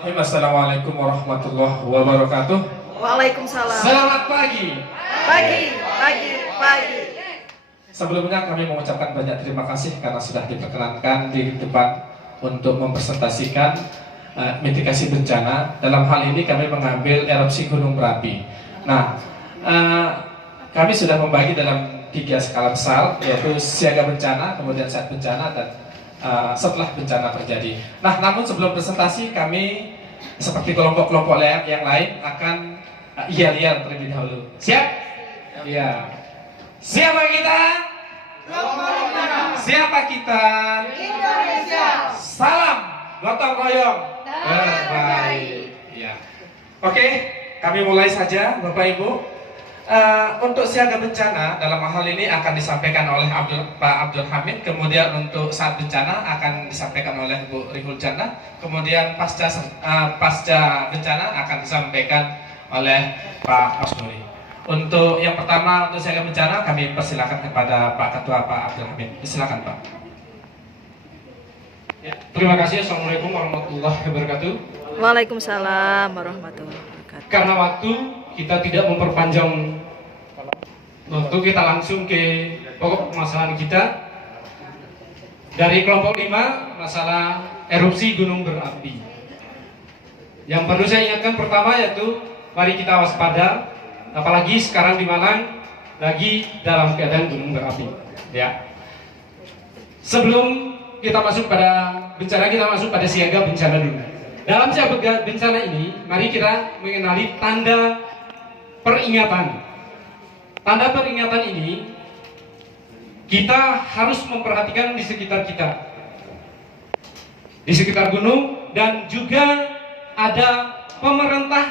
Assalamualaikum warahmatullahi wabarakatuh. Waalaikumsalam. Selamat pagi. Pagi. Sebelumnya kami mengucapkan banyak terima kasih karena sudah diperkenankan di depan untuk mempresentasikan mitigasi bencana. Dalam hal ini kami mengambil erupsi gunung berapi. Nah, kami sudah membagi dalam 3 skala besar, yaitu siaga bencana, kemudian saat bencana, dan setelah bencana terjadi. Nah, namun sebelum presentasi kami seperti kelompok-kelompok yang lain akan yel-yel terlebih dahulu. Siap? Iya. Siapa kita? Siapa kita? Indonesia. Salam gotong royong terbaik. Ya. Oke, kami mulai saja, Bapak Ibu. Untuk siaga bencana dalam hal ini akan disampaikan oleh Pak Abdul Hamid. Kemudian untuk saat bencana akan disampaikan oleh Bu Rihul Jannah. Kemudian pasca bencana akan disampaikan oleh Pak Asnuri. Untuk yang pertama, untuk siaga bencana kami persilakan kepada Pak Ketua, Pak Abdul Hamid. Silakan, Pak. Ya, terima kasih. Assalamualaikum warahmatullahi wabarakatuh. Waalaikumsalam warahmatullahi wabarakatuh. Karena waktu kita tidak memperpanjang waktu, kita langsung ke pokok permasalahan kita. Dari kelompok 5, masalah erupsi gunung berapi. Yang perlu saya ingatkan pertama yaitu mari kita waspada, apalagi sekarang di Malang lagi dalam keadaan gunung berapi. Ya. Sebelum kita masuk pada bencana, kita masuk pada siaga bencana dulu. Dalam siaga bencana ini, mari kita mengenali tanda peringatan. Tanda peringatan ini kita harus memperhatikan di sekitar kita, di sekitar gunung, dan juga ada pemerintah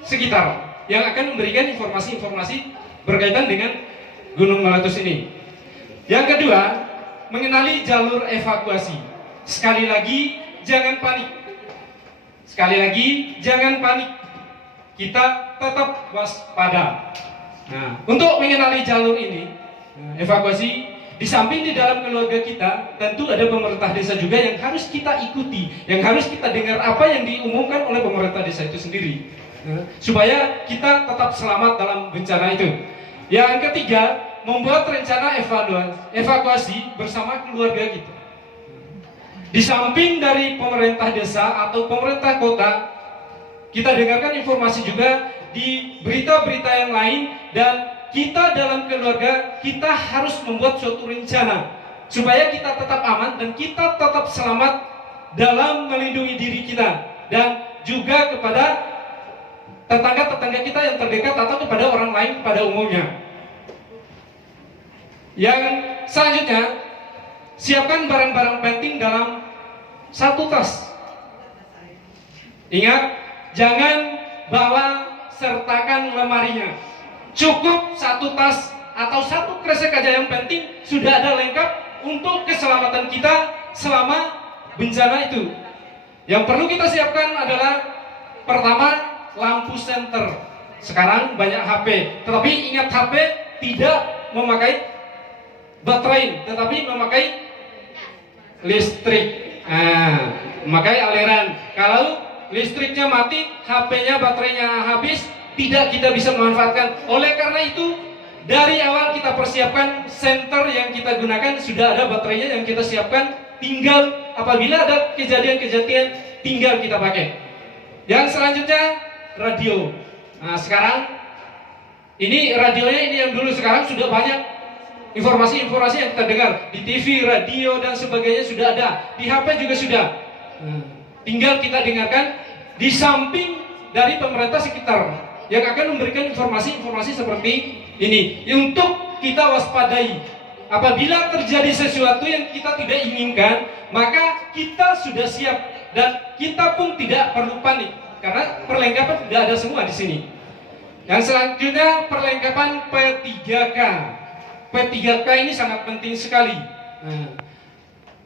sekitar yang akan memberikan informasi-informasi berkaitan dengan gunung meletus ini. Yang kedua, mengenali jalur evakuasi. Sekali lagi, jangan panik. Sekali lagi, jangan panik. Kita tetap waspada. Nah, untuk mengenali jalur ini, evakuasi, di samping di dalam keluarga kita, tentu ada pemerintah desa juga yang harus kita ikuti, yang harus kita dengar apa yang diumumkan oleh pemerintah desa itu sendiri, supaya kita tetap selamat dalam bencana itu. Yang ketiga, membuat rencana evakuasi bersama keluarga kita. Di samping dari pemerintah desa atau pemerintah kota, kita dengarkan informasi juga di berita-berita yang lain, dan kita dalam keluarga kita harus membuat suatu rencana supaya kita tetap aman dan kita tetap selamat dalam melindungi diri kita dan juga kepada tetangga-tetangga kita yang terdekat atau kepada orang lain pada umumnya. Yang selanjutnya, siapkan barang-barang penting dalam satu tas. Ingat, jangan bawa sertakan lemarinya. Cukup satu tas atau satu kresek aja, yang penting sudah ada lengkap untuk keselamatan kita selama bencana itu. Yang perlu kita siapkan adalah pertama, lampu senter. Sekarang banyak HP, tetapi ingat, HP tidak memakai baterai, tetapi memakai listrik. Memakai aliran. Kalau listriknya mati, HP-nya, baterainya habis, tidak kita bisa memanfaatkan. Oleh karena itu, dari awal kita persiapkan senter yang kita gunakan, sudah ada baterainya yang kita siapkan, tinggal apabila ada kejadian-kejadian tinggal kita pakai. Yang selanjutnya, radio. Nah, sekarang ini radionya ini yang dulu, sekarang sudah banyak informasi-informasi yang kita dengar di TV, radio dan sebagainya sudah ada, di HP juga sudah. Tinggal kita dengarkan di samping dari pemerintah sekitar yang akan memberikan informasi-informasi seperti ini untuk kita waspadai. Apabila terjadi sesuatu yang kita tidak inginkan, maka kita sudah siap dan kita pun tidak perlu panik karena perlengkapan sudah ada semua di sini. Yang selanjutnya, perlengkapan P3K. P3K ini sangat penting sekali.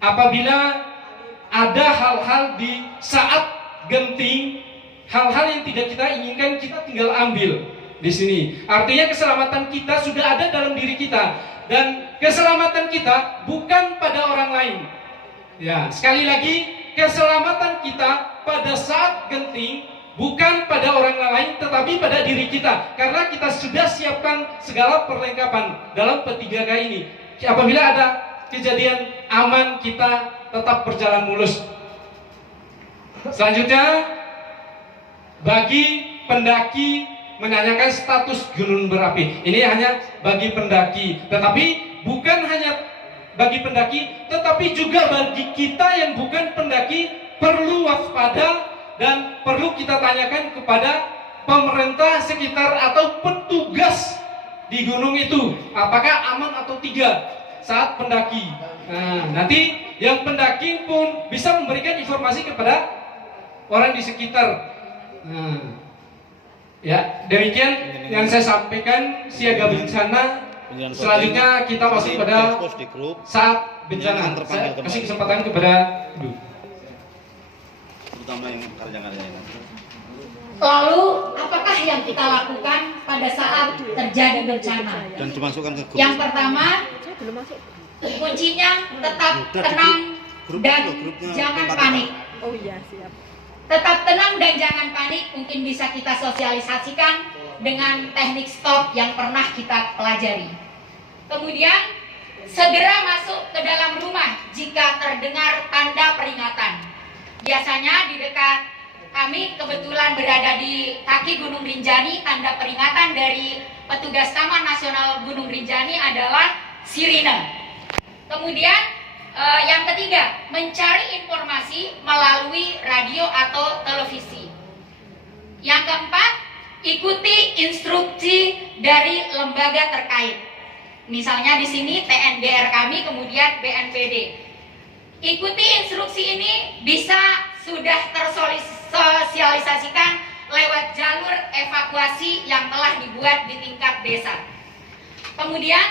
Apabila ada hal-hal di saat genting, hal-hal yang tidak kita inginkan, kita tinggal ambil di sini. Artinya keselamatan kita sudah ada dalam diri kita, dan keselamatan kita bukan pada orang lain. Ya, sekali lagi, keselamatan kita pada saat genting bukan pada orang lain tetapi pada diri kita, karena kita sudah siapkan segala perlengkapan dalam P3K ini. Apabila ada kejadian aman, kita tetap berjalan mulus. Selanjutnya, bagi pendaki menanyakan status gunung berapi. Ini hanya bagi pendaki, tetapi bukan hanya bagi pendaki, tetapi juga bagi kita yang bukan pendaki perlu waspada dan perlu kita tanyakan kepada pemerintah sekitar atau petugas di gunung itu, apakah aman atau tidak saat pendaki. Nah, nanti yang pendaki pun bisa memberikan informasi kepada orang di sekitar. Nah, ya, demikian yang saya sampaikan siaga bencana. Selanjutnya kita masuk pada saat bencana. Saya kasih kesempatan kepada Ibu. Terutama yang kerja-kerja ini. Lalu apakah yang kita lakukan pada saat terjadi bencana? Dan dimasukkan ke grup. Yang pertama, kuncinya tetap tenang dan jangan panik. Oh iya, siap. Tetap tenang dan jangan panik mungkin bisa kita sosialisasikan dengan teknik stop yang pernah kita pelajari. Kemudian segera masuk ke dalam rumah jika terdengar tanda peringatan. Biasanya di dekat kami kebetulan berada di kaki Gunung Rinjani, tanda peringatan dari petugas Taman Nasional Gunung Rinjani adalah sirine. Kemudian yang ketiga, mencari informasi melalui radio atau televisi. Yang keempat, ikuti instruksi dari lembaga terkait. Misalnya di sini TNBR kami, kemudian BNPB. Ikuti instruksi ini bisa sudah tersosialisasikan lewat jalur evakuasi yang telah dibuat di tingkat desa. Kemudian,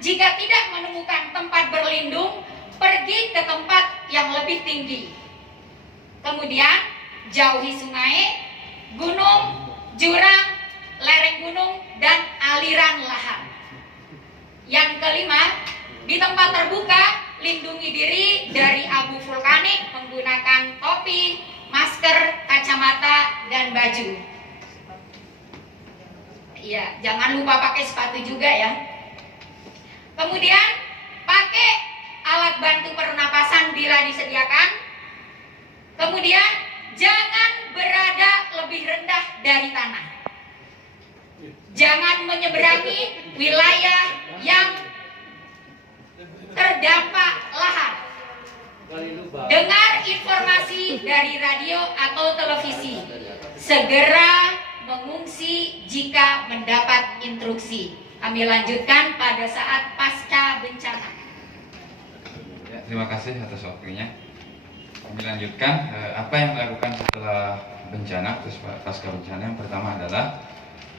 jika tidak menemukan tempat berlindung, pergi ke tempat yang lebih tinggi. Kemudian, jauhi sungai, gunung, jurang, lereng gunung, dan aliran lahar. Yang kelima, di tempat terbuka, lindungi diri dari abu vulkanik menggunakan topi, masker, kacamata, dan baju. Iya, jangan lupa pakai sepatu juga ya. Kemudian, pakai alat bantu pernapasan bila disediakan. Kemudian, jangan berada lebih rendah dari tanah. Jangan menyeberangi wilayah yang terdampak lahar. Dengar informasi dari radio atau televisi. Segera mengungsi jika mendapat instruksi. Kami lanjutkan pada saat pasca bencana. Ya, terima kasih atas waktunya. Kami lanjutkan apa yang dilakukan setelah bencana, terus pasca bencana. Yang pertama adalah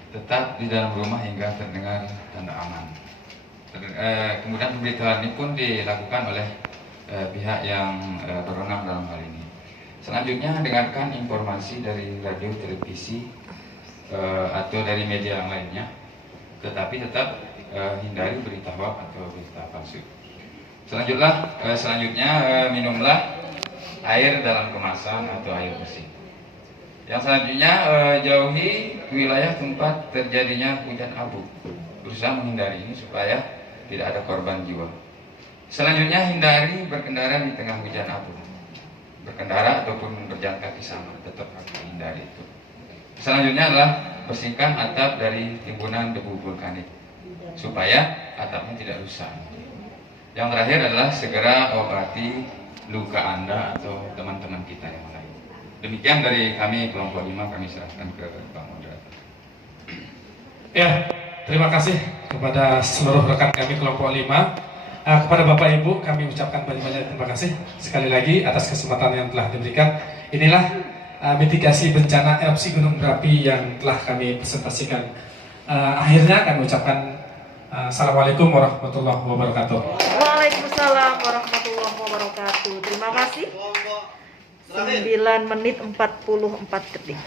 tetap di dalam rumah hingga terdengar tanda aman. Kemudian pemberitahuan ini pun dilakukan oleh pihak yang berwenang dalam hal ini. Selanjutnya, dengarkan informasi dari radio, televisi, atau dari media yang lainnya, tetapi tetap hindari berita hoax atau berita palsu. Selanjutnya, minumlah air dalam kemasan atau air bersih. Yang selanjutnya, jauhi wilayah tempat terjadinya hujan abu. Berusaha menghindari ini supaya tidak ada korban jiwa. Selanjutnya, hindari berkendara di tengah hujan abu. Berkendara ataupun berjalan kaki sama, tetap harus hindari itu. Selanjutnya adalah bersihkan atap dari timbunan debu vulkanik supaya atapnya tidak rusak. Yang terakhir adalah segera obati luka Anda atau teman-teman kita yang lain. Demikian dari kami kelompok 5, kami serahkan ke Pak Moderator. Ya, terima kasih kepada seluruh rekan kami kelompok 5. Kepada Bapak Ibu kami ucapkan banyak-banyak terima kasih sekali lagi atas kesempatan yang telah diberikan. Inilah mitigasi bencana erupsi gunung berapi yang telah kami presentasikan. Akhirnya kami ucapkan Assalamualaikum warahmatullahi wabarakatuh. Waalaikumsalam warahmatullahi wabarakatuh. Terima kasih. 9 menit 44 detik.